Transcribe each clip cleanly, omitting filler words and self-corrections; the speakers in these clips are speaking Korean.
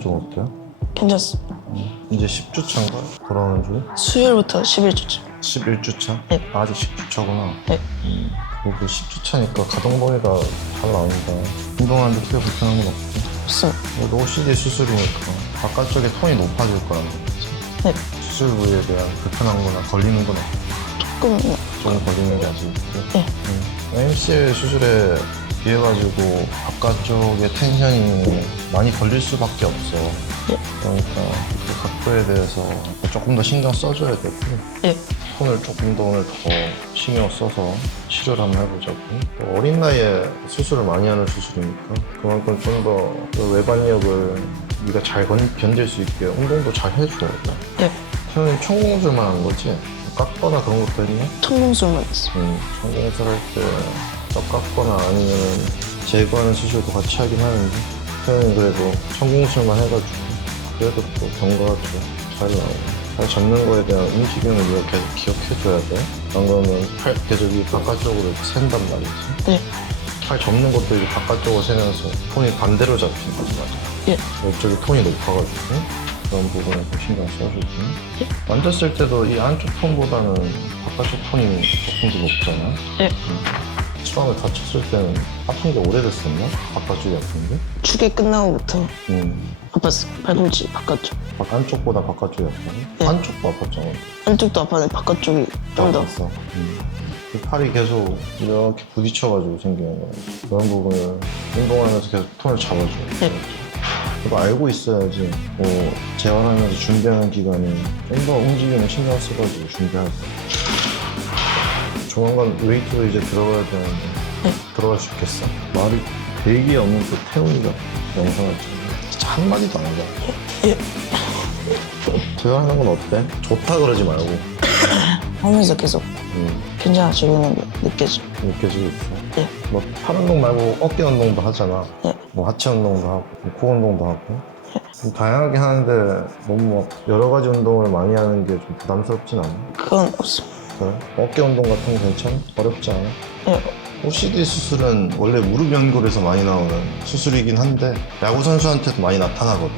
좀 어때요? 괜찮습니다. 이제 10주차인가? 돌아오는 중에? 수요일부터 11주째. 11주차? 네. 아직 10주차구나. 네. 그래도 10주차니까 가동 범위가 잘 나온다. 운동하는데 크게 불편한 건 없고. 없습니다. 그래도 OCD 수술이니까 바깥쪽에 톤이 높아질 거란 말이지. 네. 수술 부위에 대한 불편한 거나 걸리는 건 없고. 조금 걸리는 게 아직 있고. 네. MCL 수술에 비해가지고 바깥쪽에 텐션이 많이 걸릴 수밖에 없어. 네. 그러니까 그 각도에 대해서 조금 더 신경 써줘야 되고 네. 톤을 조금 더 오늘 더 신경 써서 치료를 한번 해보자고. 또 어린 나이에 수술을 많이 하는 수술이니까 그만큼 좀 더 그 외반력을 네가 잘 견딜 수 있게 운동도 잘 해줘야 돼. 네. 태훈이 총공술만 한 거지? 깎거나 그런 것도 했냐? 청공술만 했어요. 총공술 할 때 깎거나 아니면 제거하는 수술도 같이 하긴 하는데 태훈이 그래도 청공술만 해가지고 그래도 또 경과가 잘 나오고 잘 잡는 거에 대한 움직임을 네가 계속 기억해줘야 돼. 안 그러면 팔 계속 이 바깥쪽으로 샌단 말이지. 네. 팔 접는 것도 이제 바깥쪽으로 새면서 톤이 반대로 잡히는 거지 맞아. 예. 이쪽이 톤이 높아가지고 그런 부분에 좀 신경 써주고 만졌을 때도 이 안쪽 톤보다는 바깥쪽 톤이 조금 더 높잖아. 네. 처음에 다쳤을 때는 아픈 게 오래됐었나? 바깥쪽이 아픈 게? 축에 끝나고부터 아팠어요. 팔꿈치 바깥쪽. 안쪽보다 바깥쪽이 아파요? 네. 안쪽도 아팠잖아. 안쪽도 아팠는데 바깥쪽이 좀 더. 아팠어. 그 팔이 계속 이렇게 부딪혀가지고 생기는 거야. 그런 부분을 운동하면서 계속 톤을 잡아줘요. 네. 그거 알고 있어야지 뭐 재활하면서 준비하는 기간에 좀 더 움직임을 신경 써가지고 준비할 거야. 조만간 웨이트로 이제 들어가야 되는데 네. 들어갈 수 있겠어? 말이 대기 없는 그 태훈이가 영상을 찍는데 진짜 한마디도 안 하잖아. 예. 재활하는 건 어때? 좋다 그러지 말고 하면서 계속 괜찮아지는 게 느껴져. 느껴지고 있어. 네. 뭐 팔 운동 말고 어깨 운동도 하잖아. 네. 뭐 하체 운동도 하고 코 운동도 하고 좀 다양하게 하는데 너무 막 여러 가지 운동을 많이 하는 게 좀 부담스럽진 않아? 그건 없습니다. 그래? 어깨 운동 같은 거 괜찮아? 어렵지 않아? 네. OCD 수술은 원래 무릎 연골에서 많이 나오는 수술이긴 한데 야구 선수한테도 많이 나타나거든.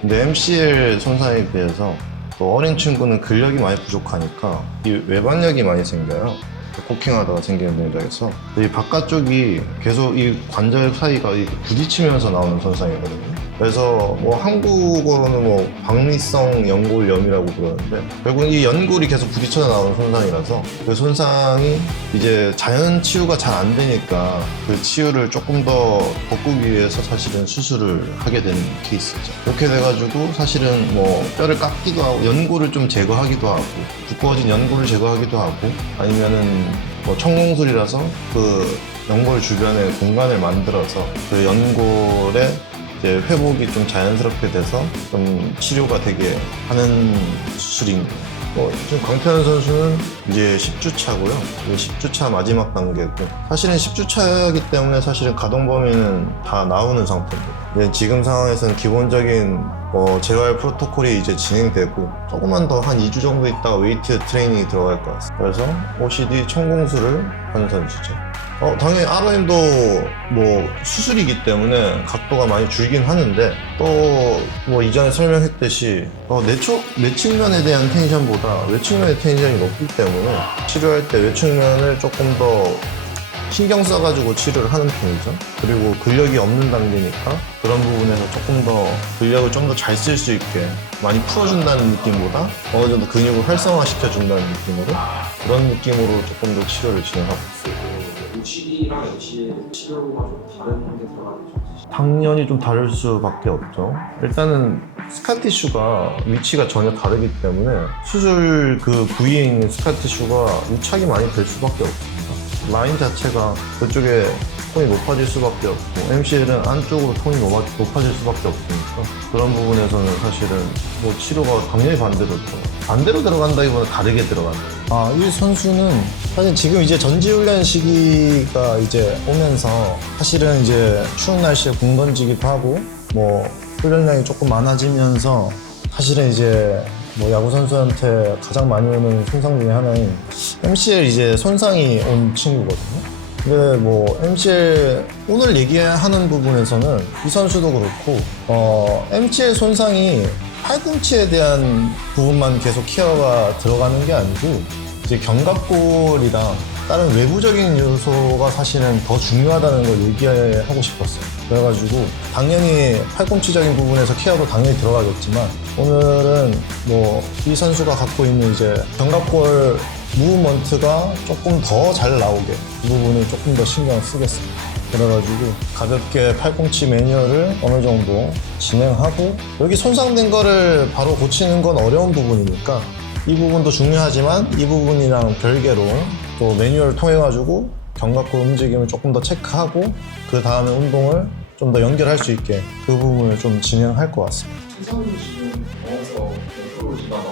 근데 MCL 손상에 비해서 또 어린 친구는 근력이 많이 부족하니까 이 외반력이 많이 생겨요. 코킹하다가 생기는 동작에서 이 바깥쪽이 계속 이 관절 사이가 이렇게 부딪히면서 나오는 손상이거든요. 그래서 뭐 한국어로는 뭐 박리성 연골염이라고 그러는데 결국은 이 연골이 계속 부딪혀 나오는 손상이라서 그 손상이 이제 자연 치유가 잘 안 되니까 그 치유를 조금 더 돋구기 위해서 사실은 수술을 하게 되는 케이스죠. 그렇게 돼가지고 사실은 뭐 뼈를 깎기도 하고 연골을 좀 제거하기도 하고 두꺼워진 연골을 제거하기도 하고 아니면은 뭐 청공술이라서 그 연골 주변에 공간을 만들어서 그 연골에 이제 회복이 좀 자연스럽게 돼서 좀 치료가 되게 하는 수술입니다. 지금 강태환 선수는 이제 10주차고요. 10주차 마지막 단계고 사실은 10주차이기 때문에 사실은 가동 범위는 다 나오는 상태입니다. 근데 지금 상황에서는 기본적인 재활 프로토콜이 이제 진행되고 조금만 더 한 2주 정도 있다가 웨이트 트레이닝이 들어갈 것 같습니다. 그래서 OCD 청공술을 하는 선수죠. 당연히 ROM도 뭐 수술이기 때문에 각도가 많이 줄긴 하는데 또 뭐 이전에 설명했듯이 내 측면에 대한 텐션보다 외측면의 텐션이 높기 때문에 치료할 때 외측면을 조금 더 신경 써가지고 치료를 하는 편이죠. 그리고 근력이 없는 단계니까 그런 부분에서 조금 더 근력을 좀 더 잘 쓸 수 있게 많이 풀어준다는 느낌보다 어느 정도 근육을 활성화시켜준다는 느낌으로 그런 느낌으로 조금 더 치료를 진행하고 있어요. OCD랑 MC의 치료가 좀 다른 게 들어가겠죠? 당연히 좀 다를 수밖에 없죠. 일단은 스카티슈가 위치가 전혀 다르기 때문에 수술 그 부위에 있는 스카티슈가 유착이 많이 될 수밖에 없습니다. 라인 자체가 그쪽에 톤이 높아질 수밖에 없고 MCL은 안쪽으로 톤이 높아질 수밖에 없으니까 그런 부분에서는 사실은 뭐 치료가 당연히 반대로 들어간다기보다 다르게 들어간다. 이 선수는 사실 지금 이제 전지훈련 시기가 이제 오면서 사실은 이제 추운 날씨에 공 던지기도 하고 뭐 훈련량이 조금 많아지면서 사실은 이제 뭐 야구 선수한테 가장 많이 오는 손상 중에 하나인 MCL 이제 손상이 온 친구거든요. 근데 뭐 MCL 오늘 얘기하는 부분에서는 이 선수도 그렇고 MCL 손상이 팔꿈치에 대한 부분만 계속 케어가 들어가는 게 아니고 이제 견갑골이랑 다른 외부적인 요소가 사실은 더 중요하다는 걸 얘기하고 싶었어요. 그래가지고 당연히 팔꿈치적인 부분에서 케어도 당연히 들어가겠지만 오늘은 뭐 이 선수가 갖고 있는 이제 견갑골 무브먼트가 조금 더 잘 나오게 이 부분을 조금 더 신경을 쓰겠습니다. 그래가지고 가볍게 팔꿈치 매뉴얼을 어느 정도 진행하고 여기 손상된 거를 바로 고치는 건 어려운 부분이니까 이 부분도 중요하지만 이 부분이랑 별개로 또 매뉴얼을 통해 가지고 견갑골 움직임을 조금 더 체크하고 그 다음에 운동을 좀 더 연결할 수 있게 그 부분을 좀 진행할 것 같습니다. 최상훈 지금 병원에서 프로 지나가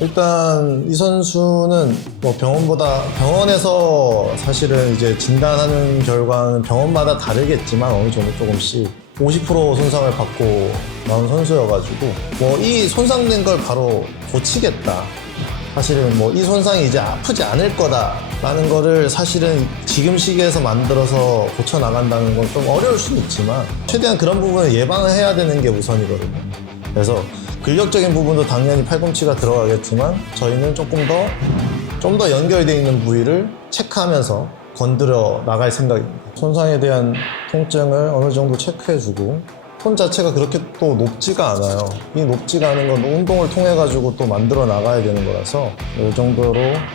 일단 이 선수는 뭐 병원에서 사실은 이제 진단하는 결과는 병원마다 다르겠지만 어느 정도 조금씩 50% 손상을 받고 나온 선수여가지고 뭐 이 손상된 걸 바로 고치겠다. 사실은 뭐 이 손상이 이제 아프지 않을 거다라는 거를 사실은 지금 시기에서 만들어서 고쳐 나간다는 건 좀 어려울 수는 있지만 최대한 그런 부분을 예방을 해야 되는 게 우선이거든요. 그래서 근력적인 부분도 당연히 팔꿈치가 들어가겠지만 저희는 좀 더 연결되어 있는 부위를 체크하면서 건드려 나갈 생각입니다. 손상에 대한 통증을 어느 정도 체크해주고 손 자체가 그렇게 또 높지가 않아요. 이 높지가 않은 건 운동을 통해 가지고 또 만들어 나가야 되는 거라서 이 정도로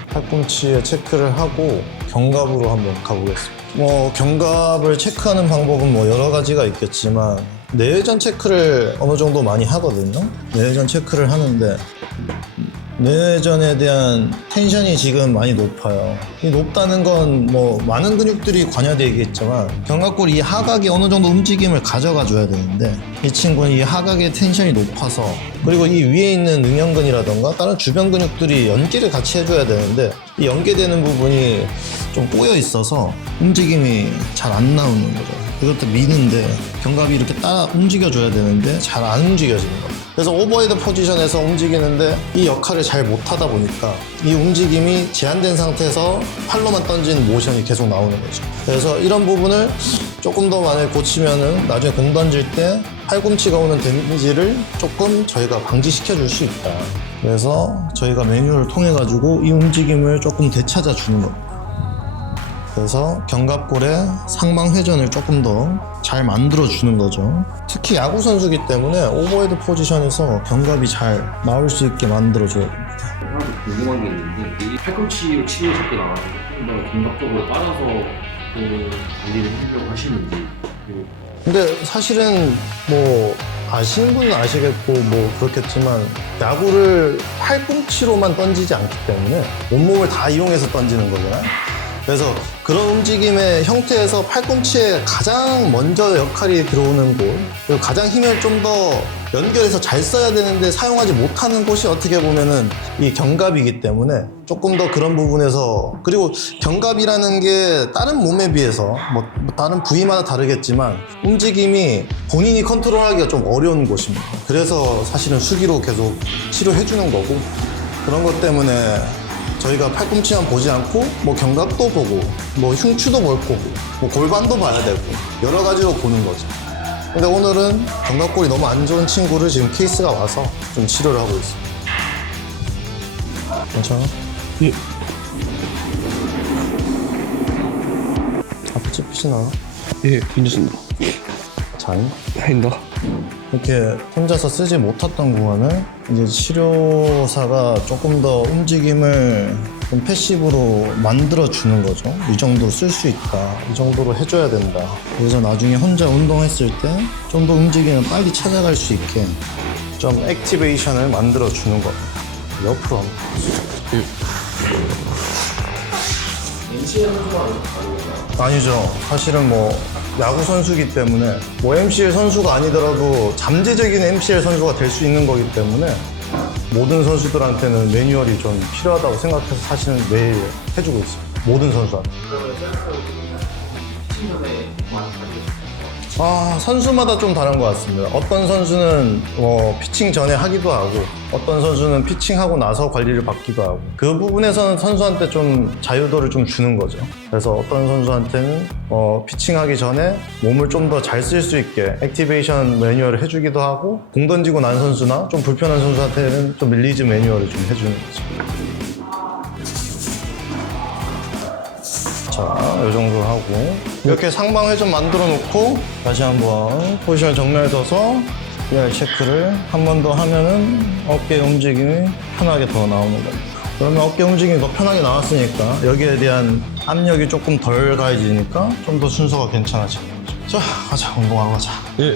팔꿈치에 체크를 하고 견갑으로 한번 가보겠습니다. 뭐 견갑을 체크하는 방법은 뭐 여러 가지가 있겠지만 내외전 체크를 어느 정도 많이 하거든요. 내외전 체크를 하는데 내외전에 대한 텐션이 지금 많이 높아요. 이 높다는 건 뭐 많은 근육들이 관여되겠지만 견갑골 이 하각이 어느 정도 움직임을 가져가 줘야 되는데 이 친구는 이 하각의 텐션이 높아서 그리고 이 위에 있는 능형근이라던가 다른 주변 근육들이 연기를 같이 해줘야 되는데 이 연계되는 부분이 좀 꼬여 있어서 움직임이 잘 안 나오는 거죠. 이것도 미는데 견갑이 이렇게 따라 움직여줘야 되는데 잘 안 움직여지는 거예요. 그래서 오버헤드 포지션에서 움직이는데 이 역할을 잘 못하다 보니까 이 움직임이 제한된 상태에서 팔로만 던지는 모션이 계속 나오는 거죠. 그래서 이런 부분을 조금 더 만약에 고치면은 나중에 공 던질 때 팔꿈치가 오는 데미지를 조금 저희가 방지시켜 줄 수 있다. 그래서 저희가 매뉴얼을 통해 가지고 이 움직임을 조금 되찾아 주는 겁니다. 그래서 견갑골의 상방 회전을 조금 더 잘 만들어 주는 거죠. 특히 야구 선수기 때문에 오버헤드 포지션에서 견갑이 잘 나올 수 있게 만들어 줘야 됩니다. 하나 더 궁금한 게 있는데 이 팔꿈치로 치료 자꾸 나가서 좀더 감각적으로 빨아서 관리를 해주려고 하시는지 그리고 근데 사실은 뭐 아시는 분은 아시겠고 뭐 그렇겠지만 야구를 팔꿈치로만 던지지 않기 때문에 온몸을 다 이용해서 던지는 거잖아요. 그래서 그런 움직임의 형태에서 팔꿈치에 가장 먼저 역할이 들어오는 곳, 그리고 가장 힘을 좀 더 연결해서 잘 써야 되는데 사용하지 못하는 곳이 어떻게 보면은 이 견갑이기 때문에 조금 더 그런 부분에서 그리고 견갑이라는 게 다른 몸에 비해서 뭐 다른 부위마다 다르겠지만 움직임이 본인이 컨트롤하기가 좀 어려운 곳입니다. 그래서 사실은 수기로 계속 치료해 주는 거고 그런 것 때문에 저희가 팔꿈치만 보지 않고 뭐 견갑도 보고 뭐 흉추도 볼 거고 뭐 골반도 봐야 되고 여러 가지로 보는 거죠. 근데 오늘은 견갑골이 너무 안 좋은 친구를 지금 케이스가 와서 좀 치료를 하고 있습니다. 괜찮아? 예. 앞에 찝히진 않아? 예, 괜찮습니다. 자니? 아닙니다. 이렇게 혼자서 쓰지 못했던 구간을 이제 치료사가 조금 더 움직임을 좀 패시브로 만들어 주는 거죠. 이 정도 쓸 수 있다. 이 정도로 해줘야 된다. 그래서 나중에 혼자 운동했을 때 좀 더 움직임을 빨리 찾아갈 수 있게 좀 액티베이션을 만들어 주는 겁니다. 옆으로 한번. NCL 선수와는 다르구나. 아니죠. 사실은 뭐 야구 선수기 때문에 뭐 MCL 선수가 아니더라도 잠재적인 MCL 선수가 될 수 있는 거기 때문에 모든 선수들한테는 매뉴얼이 좀 필요하다고 생각해서 사실은 매일 해주고 있습니다. 모든 선수한테. 그러면 셀프로 10년에 많이 가지고 선수마다 좀 다른 것 같습니다. 어떤 선수는 피칭 전에 하기도 하고 어떤 선수는 피칭하고 나서 관리를 받기도 하고 그 부분에서는 선수한테 좀 자유도를 좀 주는 거죠. 그래서 어떤 선수한테는 피칭하기 전에 몸을 좀 더 잘 쓸 수 있게 액티베이션 매뉴얼을 해주기도 하고 공 던지고 난 선수나 좀 불편한 선수한테는 좀 릴리즈 매뉴얼을 좀 해주는 거죠. 자, 이 정도 하고 이렇게 상방 회전 만들어 놓고 다시 한번 포지션을 정면에 둬서 PR 체크를 한 번 더 하면은 어깨 움직임이 편하게 더 나오는 겁니다. 그러면 어깨 움직임이 더 편하게 나왔으니까 여기에 대한 압력이 조금 덜 가해지니까 좀 더 순서가 괜찮아지는 거죠. 자, 가자. 운동하러 가자. 예.